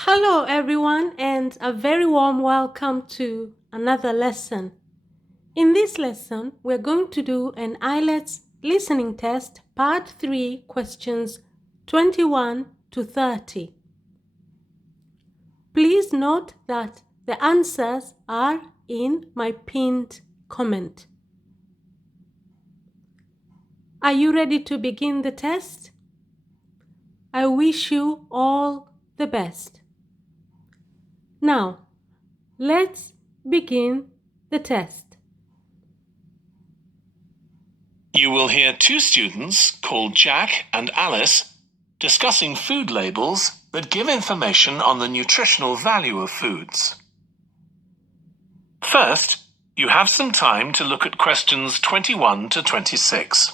Hello everyone and a very warm welcome to another lesson. In this lesson, we're going to do an IELTS listening test part 3 questions 21 to 30. Please note that the answers are in my pinned comment. Are you ready to begin the test? I wish you all the best. Now, let's begin the test. You will hear two students called Jack and Alice discussing food labels that give information on the nutritional value of foods. First, you have some time to look at questions 21 to 26.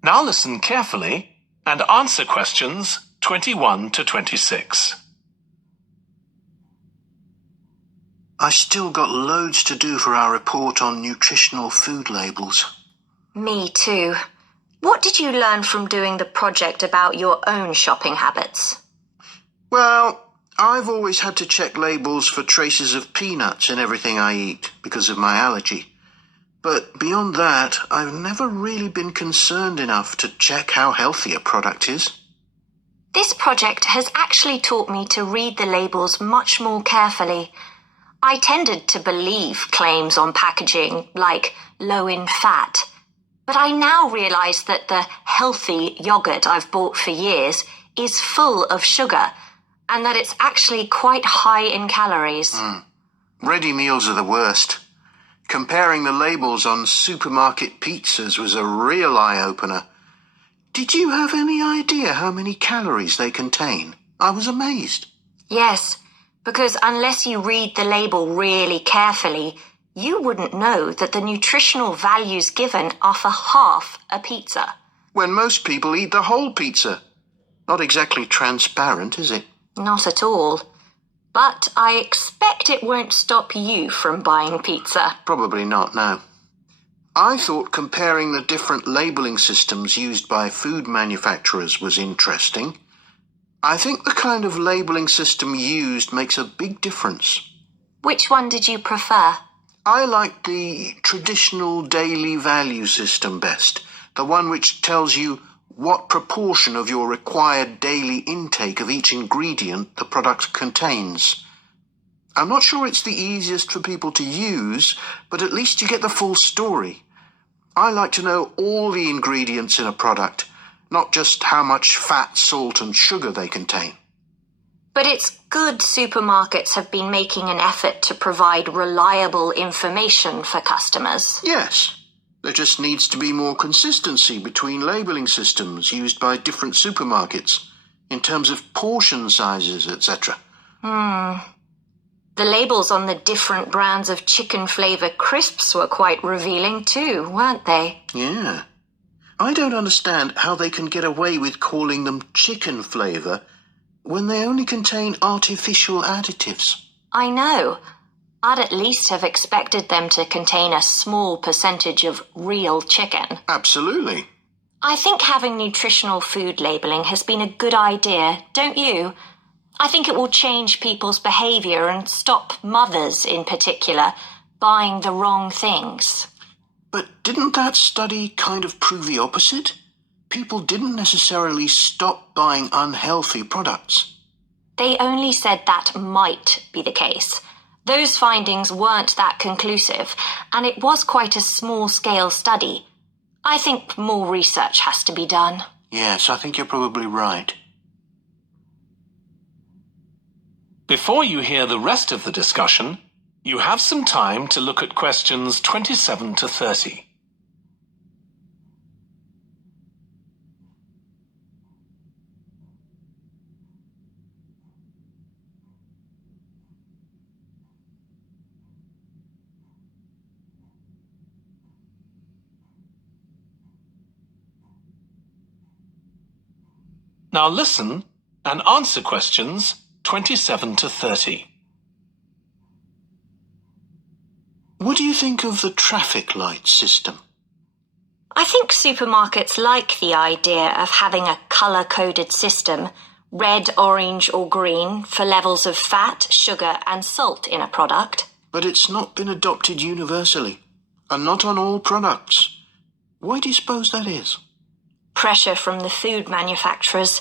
Now listen carefully and answer questions 21 to 26. I still got loads to do for our report on nutritional food labels. Me too. What did you learn from doing the project about your own shopping habits? Well, I've always had to check labels for traces of peanuts in everything I eat because of my allergy. But beyond that, I've never really been concerned enough to check how healthy a product is. This project has actually taught me to read the labels much more carefully. I tended to believe claims on packaging like low in fat, but I now realise that the healthy yogurt I've bought for years is full of sugar and that it's actually quite high in calories. Ready meals are the worst. Comparing the labels on supermarket pizzas was a real eye-opener. Did you have any idea how many calories they contain? I was amazed. Yes, because unless you read the label really carefully, you wouldn't know that the nutritional values given are for half a pizza. When most people eat the whole pizza. Not exactly transparent, is it? Not at all. But I expect it won't stop you from buying pizza. Probably not, no. I thought comparing the different labelling systems used by food manufacturers was interesting. I think the kind of labelling system used makes a big difference. Which one did you prefer? I like the traditional daily value system best, the one which tells you what proportion of your required daily intake of each ingredient the product contains. I'm not sure it's the easiest for people to use, but at least you get the full story. I like to know all the ingredients in a product, not just how much fat, salt and sugar they contain. But it's good supermarkets have been making an effort to provide reliable information for customers. Yes. There just needs to be more consistency between labelling systems used by different supermarkets in terms of portion sizes, etc. The labels on the different brands of chicken flavour crisps were quite revealing too, weren't they? Yeah. I don't understand how they can get away with calling them chicken flavour when they only contain artificial additives. I know. I'd at least have expected them to contain a small percentage of real chicken. Absolutely. I think having nutritional food labelling has been a good idea, don't you? I think it will change people's behaviour and stop mothers, in particular, buying the wrong things. But didn't that study kind of prove the opposite? People didn't necessarily stop buying unhealthy products. They only said that might be the case. Those findings weren't that conclusive, and it was quite a small-scale study. I think more research has to be done. Yes, I think you're probably right. Before you hear the rest of the discussion, you have some time to look at questions 27 to 30. Now listen and answer questions 27 to 30. What do you think of the traffic light system? I think supermarkets like the idea of having a colour-coded system, red, orange or green, for levels of fat, sugar and salt in a product. But it's not been adopted universally, and not on all products. Why do you suppose that is? Pressure from the food manufacturers.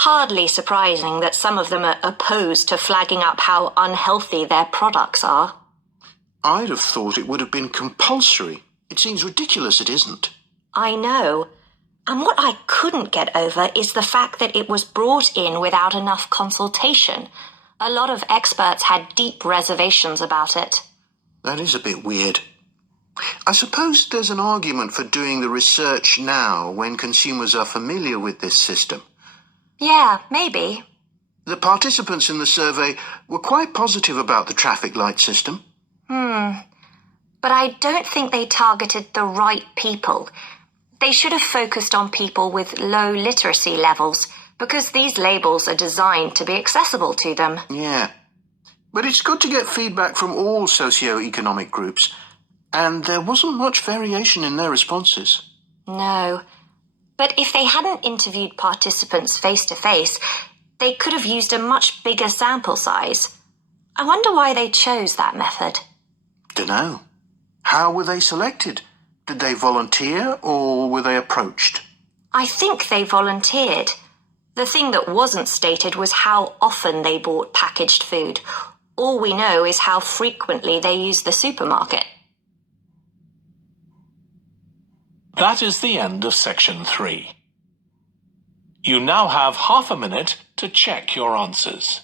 Hardly surprising that some of them are opposed to flagging up how unhealthy their products are. I'd have thought it would have been compulsory. It seems ridiculous it isn't. I know. And what I couldn't get over is the fact that it was brought in without enough consultation. A lot of experts had deep reservations about it. That is a bit weird. I suppose there's an argument for doing the research now when consumers are familiar with this system. Yeah, maybe. The participants in the survey were quite positive about the traffic light system. But I don't think they targeted the right people. They should have focused on people with low literacy levels, because these labels are designed to be accessible to them. Yeah. But it's good to get feedback from all socio-economic groups, and there wasn't much variation in their responses. No. But if they hadn't interviewed participants face-to-face, they could have used a much bigger sample size. I wonder why they chose that method. Dunno. How were they selected? Did they volunteer or were they approached? I think they volunteered. The thing that wasn't stated was how often they bought packaged food. All we know is how frequently they used the supermarket. That is the end of section 3. You now have half a minute to check your answers.